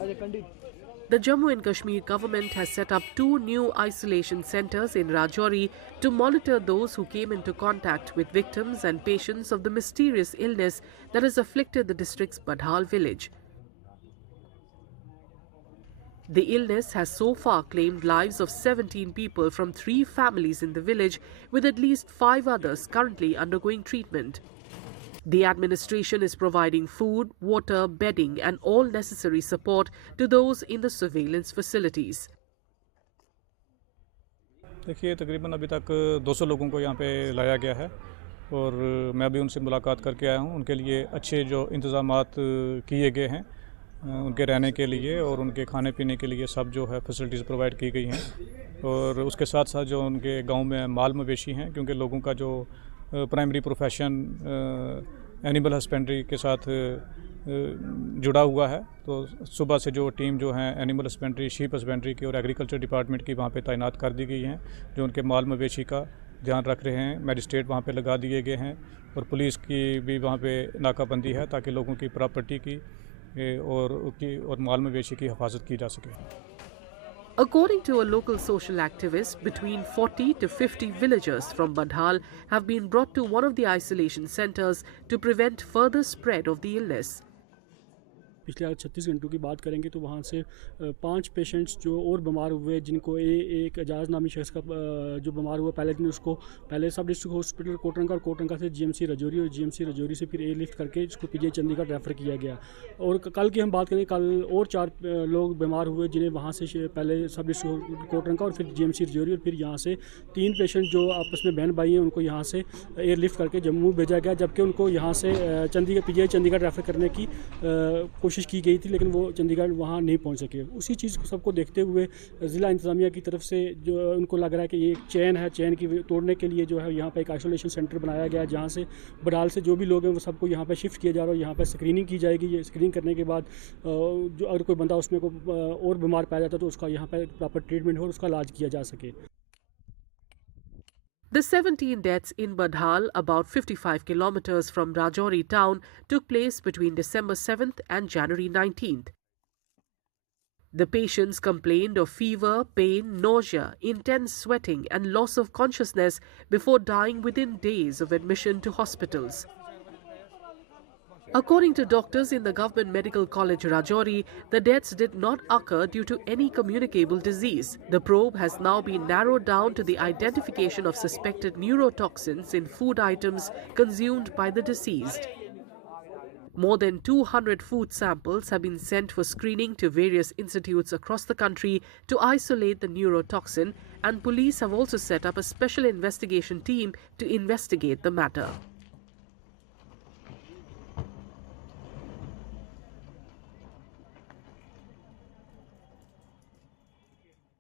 The Jammu and Kashmir government has set up 2 new isolation centers in Rajouri to monitor those who came into contact with victims and patients of the mysterious illness that has afflicted the district's Badhal village. The illness has so far claimed lives of 17 people from 3 families in the village, with at least 5 others currently undergoing treatment. The administration is providing food, water, bedding and all necessary support to those in the surveillance facilities. देखिए तकरीबन अभी तक 200 लोगों को यहाँ पे लाया गया है और मैं अभी उनसे मुलाकात करके आया हूँ। उनके लिए अच्छे जो इंतज़ामात किए गए हैं उनके रहने के लिए और उनके खाने पीने के लिए सब जो है फैसिलिटीज़ प्रोवाइड की गई हैं और उसके साथ साथ जो उनके गांव में माल मवेशी हैं क्योंकि लोगों का जो प्राइमरी प्रोफेशन एनिमल हस्बेंड्री के साथ जुड़ा हुआ है तो सुबह से जो टीम जो है एनिमल हस्बेंड्री शीप हस्बेंड्री की और एग्रीकल्चर डिपार्टमेंट की वहाँ पे तैनात कर दी गई हैं जो उनके माल मवेशी का ध्यान रख रहे हैं। मैजिस्ट्रेट वहाँ पे लगा दिए गए हैं और पुलिस की भी वहाँ पे नाकाबंदी है ताकि लोगों की प्रॉपर्टी की और माल मवेशी की हिफाजत की जा सके। According to a local social activist, between 40 to 50 villagers from Badhal have been brought to one of the isolation centers to prevent further spread of the illness. पिछले 36 घंटों की बात करेंगे तो वहाँ से 5 पेशेंट्स जो और बीमार हुए जिनको एक एजाज नामी शख्स का जो बीमार हुआ पहले दिन उसको पहले सब डिस्ट्रिक्ट हॉस्पिटल कोटरंगा और कोटरंगा से जीएमसी रजौरी और जीएमसी रजौरी से फिर एयरलिफ्ट करके इसको पीजीआई चंडीगढ़ रेफ़र किया गया। और कल की हम बात करें कल और 4 लोग बीमार हुए जिन्हें वहाँ से पहले सब डिस्ट्रिक्ट कोटरंगा और फिर जीएमसी रजौरी और फिर यहाँ से 3 पेशेंट जो आपस में बहन भाई हैं उनको यहाँ से एयरलिफ्ट करके जम्मू भेजा गया जबकि उनको यहाँ से चंडीगढ़ पीजीआई चंडीगढ़ रेफ़र करने की कोशिश की गई थी लेकिन वो चंडीगढ़ वहाँ नहीं पहुँच सके। उसी चीज़ को सबको देखते हुए ज़िला इंतज़ामिया की तरफ से जो उनको लग रहा है कि ये एक चैन है, चैन की तोड़ने के लिए जो है यहाँ पे एक आइसोलेशन सेंटर बनाया गया है जहाँ से बडाल से जो भी लोग हैं वो सबको यहाँ पे शिफ्ट किया जा रहा है और यहाँ पे स्क्रीनिंग की जाएगी। ये स्क्रीनिंग करने के बाद जो अगर कोई बंदा उसमें को और बीमार पाया जाता है तो उसका यहाँ पर प्रॉपर ट्रीटमेंट हो और उसका इलाज किया जा सके। The 17 deaths in Badhal, about 55 kilometers from Rajouri town, took place between December 7th and January 19th. The patients complained of fever, pain, nausea, intense sweating and loss of consciousness before dying within days of admission to hospitals. According to doctors in the Government Medical College Rajouri, the deaths did not occur due to any communicable disease. The probe has now been narrowed down to the identification of suspected neurotoxins in food items consumed by the deceased. More than 200 food samples have been sent for screening to various institutes across the country to isolate the neurotoxin, and police have also set up a special investigation team to investigate the matter.